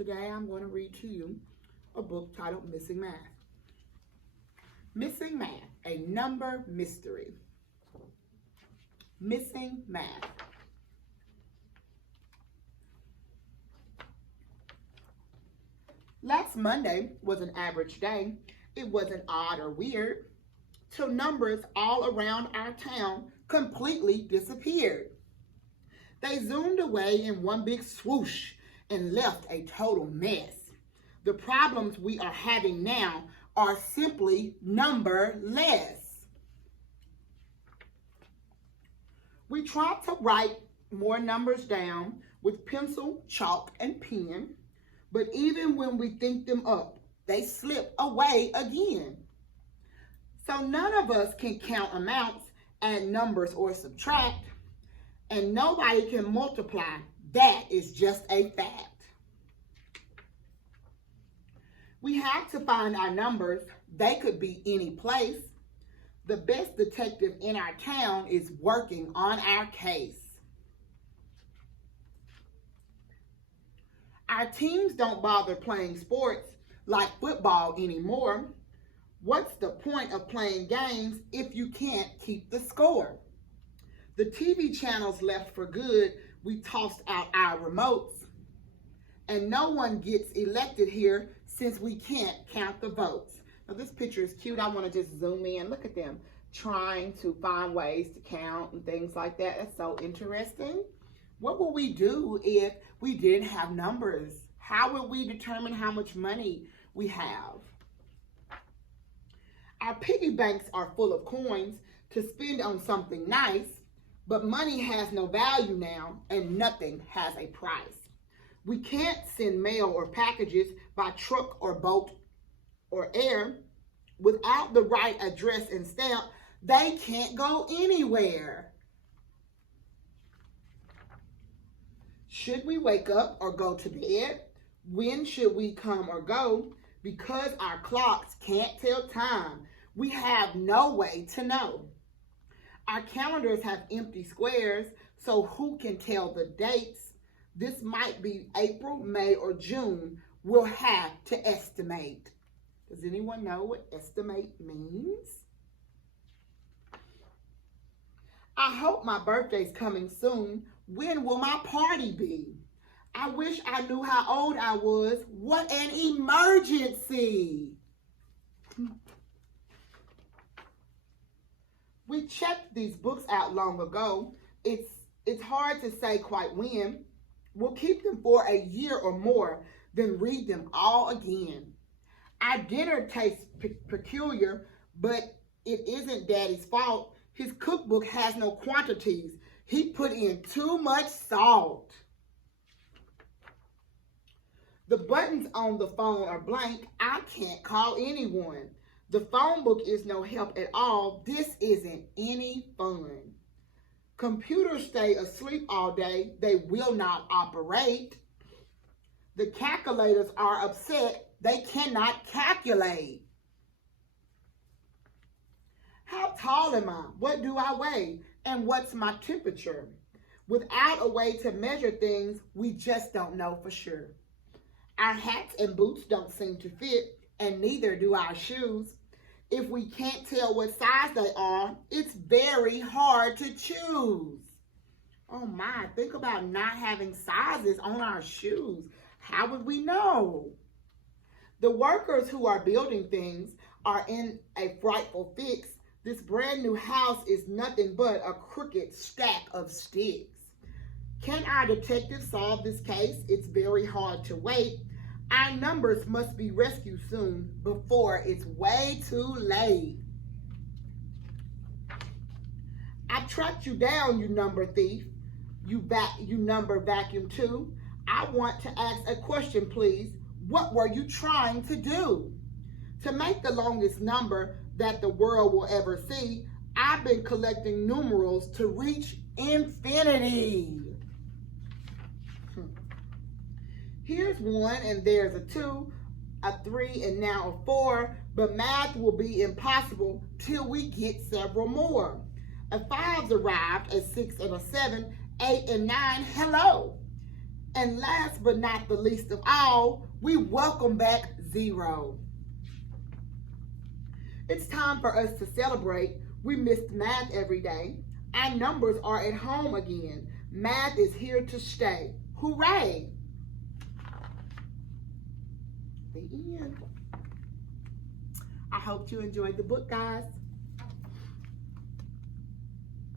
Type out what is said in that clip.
Today I'm going to read to you a book titled Missing Math. Missing Math, a number mystery. Missing Math. Last Monday was an average day. It wasn't odd or weird, till numbers all around our town completely disappeared. They zoomed away in one big swoosh and left a total mess. The problems we are having now are simply numberless. We tried to write more numbers down with pencil, chalk, and pen, but even when we think them up, they slip away again. So none of us can count amounts, add numbers, or subtract, and nobody can multiply. That is just a fact. We have to find our numbers. They could be any place. The best detective in our town is working on our case. Our teams don't bother playing sports like football anymore. What's the point of playing games if you can't keep the score? The TV channels left for good. We tossed out our remotes. And no one gets elected here since we can't count the votes. Now this picture is cute. I want to just zoom in. Look at them trying to find ways to count and things like that. That's so interesting. What would we do if we didn't have numbers? How would we determine how much money we have? Our piggy banks are full of coins to spend on something nice, but money has no value now and nothing has a price. We can't send mail or packages by truck or boat or air without the right address and stamp. They can't go anywhere. Should we wake up or go to bed? When should we come or go? Because our clocks can't tell time, we have no way to know. Our calendars have empty squares, so who can tell the dates? This might be April, May, or June. We'll have to estimate. Does anyone know what estimate means? I hope my birthday's coming soon. When will my party be? I wish I knew how old I was. What an emergency! We checked these books out long ago. It's hard to say quite when. We'll keep them for a year or more, then read them all again. Our dinner tastes peculiar, but it isn't Daddy's fault. His cookbook has no quantities. He put in too much salt. The buttons on the phone are blank. I can't call anyone. The phone book is no help at all. This isn't any fun. Computers stay asleep all day. They will not operate. The calculators are upset. They cannot calculate. How tall am I? What do I weigh? And what's my temperature? Without a way to measure things, we just don't know for sure. Our hats and boots don't seem to fit, and neither do our shoes. If we can't tell what size they are, it's very hard to choose. Oh my, think about not having sizes on our shoes. How would we know? The workers who are building things are in a frightful fix. This brand new house is nothing but a crooked stack of sticks. Can our detective solve this case? It's very hard to wait. Our numbers must be rescued soon before it's way too late. I tracked you down, you number thief. You number vacuum too. I want to ask a question, please. What were you trying to do? To make the longest number that the world will ever see, I've been collecting numerals to reach infinity. Here's 1 and there's a 2, a 3 and now a 4, but math will be impossible till we get several more. A 5's arrived, a 6 and a 7, 8 and 9, hello. And last but not the least of all, we welcome back 0. It's time for us to celebrate. We missed math every day. Our numbers are at home again. Math is here to stay. Hooray! The end. I hope you enjoyed the book, guys.